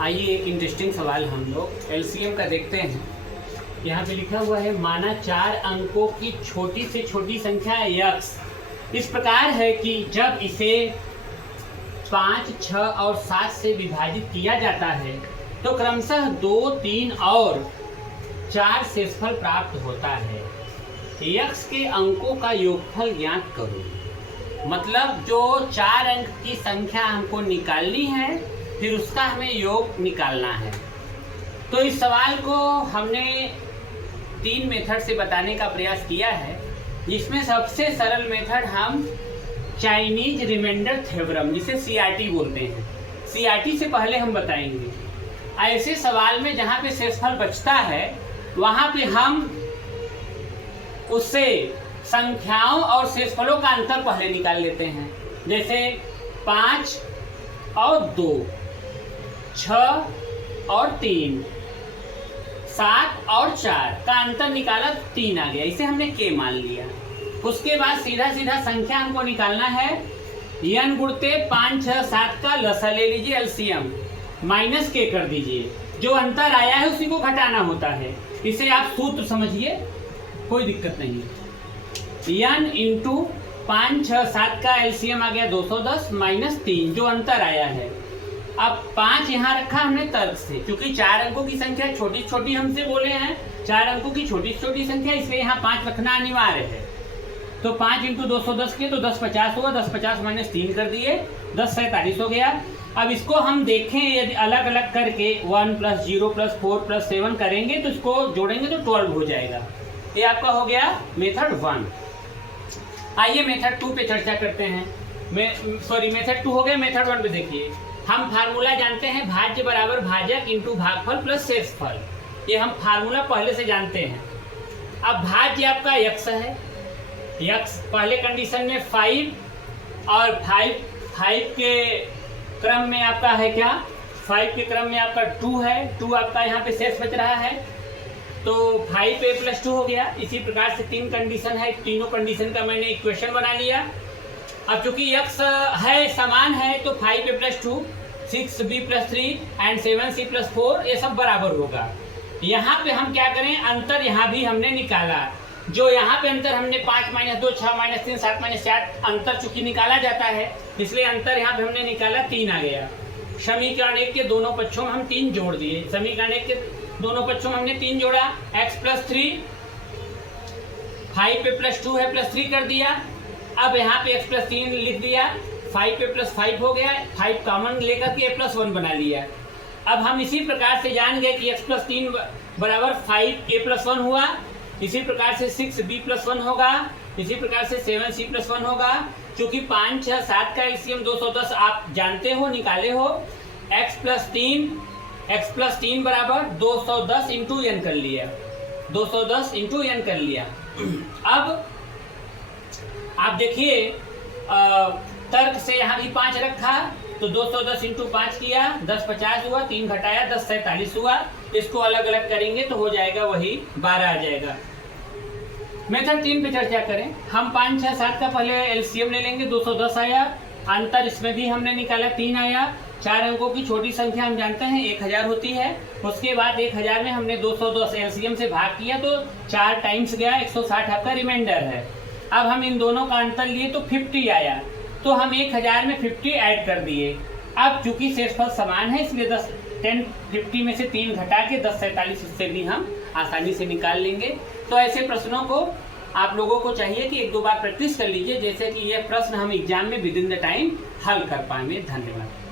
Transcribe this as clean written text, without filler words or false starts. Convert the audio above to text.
आइए एक इंटरेस्टिंग सवाल हम लोग एलसीएम का देखते हैं। यहाँ पे लिखा हुआ है माना 4 अंकों की छोटी से छोटी संख्या x इस प्रकार है कि जब इसे 5, 6 और 7 से विभाजित किया जाता है तो क्रमशः 2, 3 और 4 शेषफल प्राप्त होता है। x के अंकों का योगफल ज्ञात करो। मतलब जो 4 अंक की संख्या हमको निकालनी है फिर उसका हमें योग निकालना है। तो इस सवाल को हमने 3 मेथड से बताने का प्रयास किया है, जिसमें सबसे सरल मेथड हम चाइनीज रिमाइंडर थ्योरम जिसे CRT बोलते हैं, CRT से पहले हम बताएंगे। ऐसे सवाल में जहाँ पे शेषफल बचता है वहाँ पे हम उससे संख्याओं और शेषफलों का अंतर पहले निकाल लेते हैं। जैसे 5 और 2, 6 और 3, 7 और 4 का अंतर निकाला 3 आ गया, इसे हमने k मान लिया। उसके बाद सीधा सीधा संख्या हमको निकालना है n गुणते 5, 6, 7 का लसा ले लीजिए एलसीएम माइनस k कर दीजिए। जो अंतर आया है उसी को घटाना होता है। इसे आप सूत्र समझिए, कोई दिक्कत नहीं है। n इंटू 5, 6, 7 का एलसीएम आ गया 210 माइनस 3 जो अंतर आया है। अब 5 यहाँ रखा हमने तर्क से, क्योंकि 4 अंकों की संख्या छोटी छोटी हमसे बोले हैं, 4 अंकों की छोटी छोटी संख्या, इसलिए यहाँ 5 रखना अनिवार्य है। तो 5 इंटू 210 के तो 10 50 हुआ, 10 50 माइनस 3 कर दिए, 10 47 हो गया। अब इसको हम देखें यदि अलग अलग करके 1 + 0 + 4 + 7 करेंगे तो इसको जोड़ेंगे तो 12 हो जाएगा। ये आपका हो गया मेथड 1। आइए मेथड 2 पे चर्चा करते हैं। मेथड 2 हो गया, मेथड 1 पे देखिए। हम फार्मूला जानते हैं भाज्य बराबर भाजक इंटू भागफल प्लस शेषफल। ये हम फार्मूला पहले से जानते हैं। अब भाज्य आपका x है, x पहले कंडीशन में 5 और 5 के क्रम में आपका है क्या, 5 के क्रम में आपका 2 है, 2 आपका यहाँ पे शेष बच रहा है तो 5a + 2 हो गया। इसी प्रकार से 3 कंडीशन है, तीनों कंडीशन का मैंने इक्वेशन बना लिया। अब चूंकि x है समान है तो 5a + 2, 6b + 3 एंड 7c + 4 ये सब बराबर होगा। यहाँ पे हम क्या करें, अंतर यहाँ भी हमने निकाला। जो यहाँ पे अंतर हमने 5 - 2 6 - 3 7 - 4 अंतर चूंकि निकाला जाता है इसलिए अंतर यहाँ पे हमने निकाला 3 आ गया। समीकरण 1 के दोनों पक्षों में हम 3 जोड़ दिए। समीकरण 1 के दोनों पक्षों में हमने 3 जोड़ा, x + 3 5a + 2 है +3 कर दिया। अब यहाँ पे x + 3 लिख दिया, 5a + 5 हो गया, 5 कॉमन लेकर के a + 1 बना लिया। अब हम इसी प्रकार से जान गए कि x + 3 बराबर 5a + 1 हुआ। इसी प्रकार से 6b + 1 होगा, इसी प्रकार से 7c + 1 होगा। क्योंकि 5, 6, 7 का एलसीएम 210 आप जानते हो, निकाले हो। x + 3 बराबर 210 इंटू n कर लिया, 210 इंटू n कर लिया। अब आप देखिए तर्क से यहाँ भी 5 रखा तो 210 इंटू 5 किया, 10 50 हुआ, 3 घटाया 10 47 हुआ। इसको अलग अलग करेंगे तो हो जाएगा वही 12 आ जाएगा। मेथड 3 पे चर्चा करें। हम 5, 6, 7 का पहले एलसीएम ले लेंगे, 210 आया। अंतर इसमें भी हमने निकाला 3 आया। 4 अंकों की छोटी संख्या हम जानते हैं 1000 होती है। उसके बाद 1000 में हमने 210 एलसीएम से भाग किया तो 4 टाइम्स गया, 160 आपका रिमाइंडर है। अब हम इन दोनों का अंतर लिए तो 50 आया, तो हम 1000 में 50 ऐड कर दिए। अब चूंकि शेषफल समान है इसलिए 50 में से 3 घटा के 10 47 इससे भी हम आसानी से निकाल लेंगे। तो ऐसे प्रश्नों को आप लोगों को चाहिए कि 1-2 बार प्रैक्टिस कर लीजिए, जैसे कि ये प्रश्न हम एग्जाम में विद इन द टाइम हल कर पाएंगे। धन्यवाद।